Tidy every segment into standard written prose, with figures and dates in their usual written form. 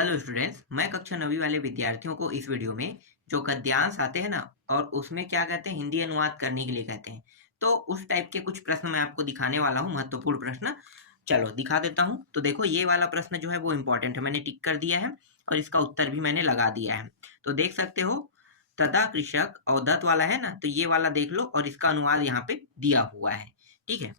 Hello students, मैं कक्षा 9वीं वाले विद्यार्थियों को इस वीडियो में जो गद्यांश आते हैं ना और उसमें क्या कहते हैं हिंदी अनुवाद करने के लिए कहते हैं, तो उस टाइप के कुछ प्रश्न मैं आपको दिखाने वाला हूँ, महत्वपूर्ण प्रश्न। चलो दिखा देता हूँ। तो देखो ये वाला प्रश्न जो है वो इम्पोर्टेंट है, मैंने टिक कर दिया है और इसका उत्तर भी मैंने लगा दिया है। तो देख सकते हो, तथा कृषक अवदत वाला है ना, तो ये वाला देख लो और इसका अनुवाद यहाँ पे दिया हुआ है। ठीक है,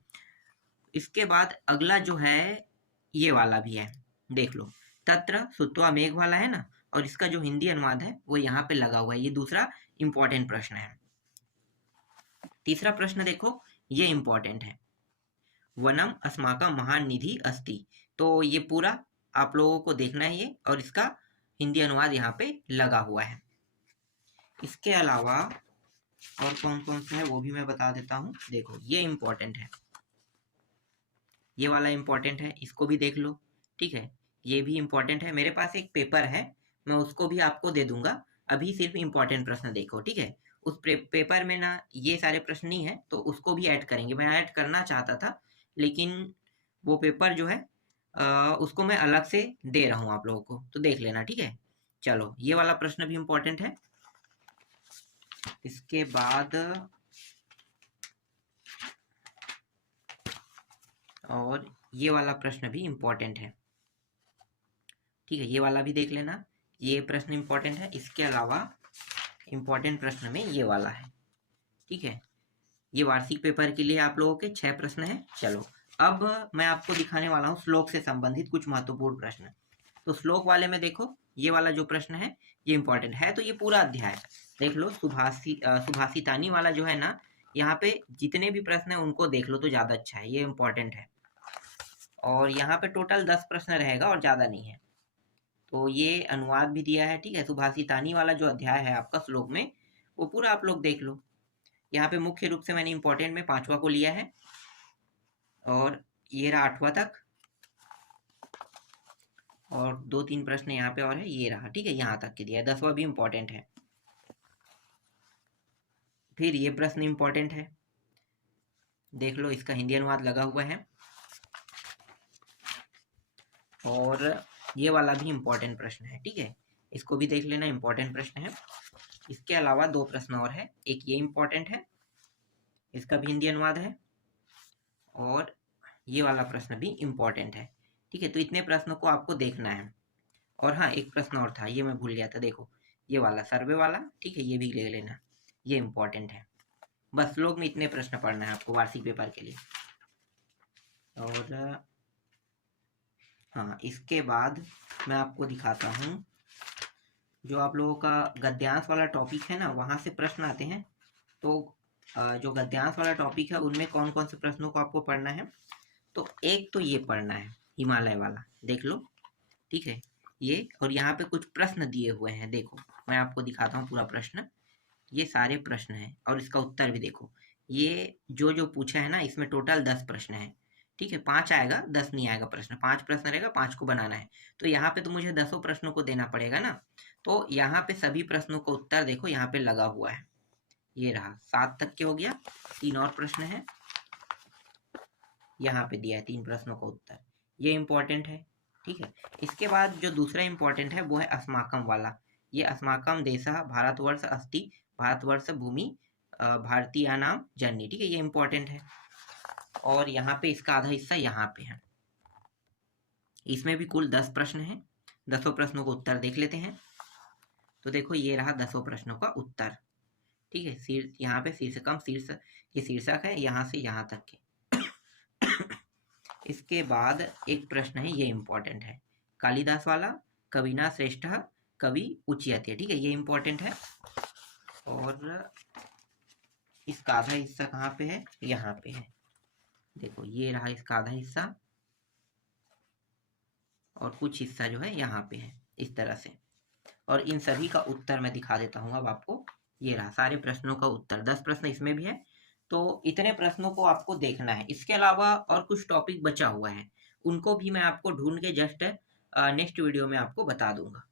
इसके बाद अगला जो है ये वाला भी है, देख लो। तत्र सुत्वा मेघ वाला है ना, और इसका जो हिंदी अनुवाद है वो यहाँ पे लगा हुआ है। ये दूसरा इंपॉर्टेंट प्रश्न है। तीसरा प्रश्न देखो, ये इंपॉर्टेंट है। वनम अस्माकं महान निधि अस्ति। तो ये पूरा आप लोगों को देखना है ये, और इसका हिंदी अनुवाद यहाँ पे लगा हुआ है। इसके अलावा और कौन कौन सा है वो भी मैं बता देता हूँ। देखो ये इंपॉर्टेंट है, ये वाला इंपॉर्टेंट है, इसको भी देख लो। ठीक है, ये भी इंपॉर्टेंट है। मेरे पास एक पेपर है, मैं उसको भी आपको दे दूंगा। अभी सिर्फ इंपॉर्टेंट प्रश्न देखो। ठीक है, उस पेपर में ना ये सारे प्रश्न नहीं है, तो उसको भी ऐड करेंगे। मैं ऐड करना चाहता था, लेकिन वो पेपर जो है उसको मैं अलग से दे रहा हूँ आप लोगों को, तो देख लेना। ठीक है, चलो ये वाला प्रश्न भी इंपॉर्टेंट है। इसके बाद और ये वाला प्रश्न भी इंपॉर्टेंट है। ठीक है, ये वाला भी देख लेना, ये प्रश्न इंपॉर्टेंट है। इसके अलावा इंपॉर्टेंट प्रश्न में ये वाला है। ठीक है, ये वार्षिक पेपर के लिए आप लोगों के 6 प्रश्न हैं। चलो अब मैं आपको दिखाने वाला हूँ श्लोक से संबंधित कुछ महत्वपूर्ण प्रश्न। तो श्लोक वाले में देखो, ये वाला जो प्रश्न है ये इंपॉर्टेंट है। तो ये पूरा अध्याय देख लो। सुभाषितानी वाला जो है ना, यहाँ पे जितने भी प्रश्न है उनको देख लो तो ज्यादा अच्छा है, ये इंपॉर्टेंट है। और यहाँ पे टोटल 10 प्रश्न रहेगा और ज्यादा नहीं है। तो ये अनुवाद भी दिया है। ठीक है, सुभाषितानी वाला जो अध्याय है आपका श्लोक में, वो पूरा आप लोग देख लो। यहाँ पे मुख्य रूप से मैंने इंपॉर्टेंट में 5वां को लिया है, और ये रहा 8वां तक, और 2-3 प्रश्न यहाँ पे और है, ये रहा। ठीक है, यहाँ तक के दिया है। 10वां भी इंपॉर्टेंट है। फिर ये प्रश्न इंपॉर्टेंट है, देख लो, इसका हिंदी अनुवाद लगा हुआ है। और ये वाला भी इंपॉर्टेंट प्रश्न है। ठीक है, इसको भी देख लेना, इंपॉर्टेंट प्रश्न है। इसके अलावा 2 प्रश्न और है, एक ये इंपॉर्टेंट है, इसका भी हिंदी अनुवाद है, और ये वाला प्रश्न भी इंपॉर्टेंट है। ठीक है, तो इतने प्रश्नों को आपको देखना है। और हाँ, एक प्रश्न और था, ये मैं भूल गया था, देखो ये वाला सर्वे वाला। ठीक है, ये भी ले लेना, ये इंपॉर्टेंट है। बस श्लोक में इतने प्रश्न पढ़ना है आपको वार्षिक पेपर के लिए। और हाँ, इसके बाद मैं आपको दिखाता हूँ, जो आप लोगों का गद्यांश वाला टॉपिक है ना, वहाँ से प्रश्न आते हैं। तो जो गद्यांश वाला टॉपिक है उनमें कौन कौन से प्रश्नों को आपको पढ़ना है, तो एक तो ये पढ़ना है, हिमालय वाला, देख लो। ठीक है, ये, और यहाँ पे कुछ प्रश्न दिए हुए हैं, देखो मैं आपको दिखाता हूँ पूरा प्रश्न। ये सारे प्रश्न हैं और इसका उत्तर भी देखो। ये जो जो पूछा है ना, इसमें टोटल 10 प्रश्न है। ठीक है, 5 आएगा, 10 नहीं आएगा प्रश्न। 5 प्रश्न रहेगा, 5 को बनाना है। तो यहाँ पे तो मुझे 10 प्रश्नों को देना पड़ेगा ना। तो यहाँ पे सभी प्रश्नों का उत्तर देखो, यहाँ पे लगा हुआ है। ये रहा, 7 तक के हो गया। 3 और प्रश्न है, यहाँ पे दिया है 3 प्रश्नों का उत्तर, ये इंपॉर्टेंट है। ठीक है, इसके बाद जो दूसरा इंपॉर्टेंट है वो है अस्माकम वाला। ये अस्माकम देशः भारतवर्ष अस्ति, भारतवर्ष भूमि भारतीयानाम जननी। ठीक है, ये इंपॉर्टेंट है। और यहाँ पे इसका आधा हिस्सा यहाँ पे है। इसमें भी कुल 10 प्रश्न हैं। 10 प्रश्नों को उत्तर देख लेते हैं। तो देखो ये रहा 10 प्रश्नों का उत्तर। ठीक है, यहाँ पे शीर्षकम, ये शीर्षक है यहाँ से यहाँ तक के। इसके बाद एक प्रश्न है, ये इंपॉर्टेंट है, कालिदास वाला, कविना श्रेष्ठ कवि उच्यते। ठीक है, ये इंपॉर्टेंट है। और इसका आधा हिस्सा कहाँ पे है, यहाँ पे है। देखो ये रहा इसका आधा हिस्सा, और कुछ हिस्सा जो है यहाँ पे है, इस तरह से। और इन सभी का उत्तर मैं दिखा देता हूँ अब आपको। ये रहा सारे प्रश्नों का उत्तर, 10 प्रश्न इसमें भी है। तो इतने प्रश्नों को आपको देखना है। इसके अलावा और कुछ टॉपिक बचा हुआ है, उनको भी मैं आपको ढूंढ के जस्ट नेक्स्ट वीडियो में आपको बता दूंगा।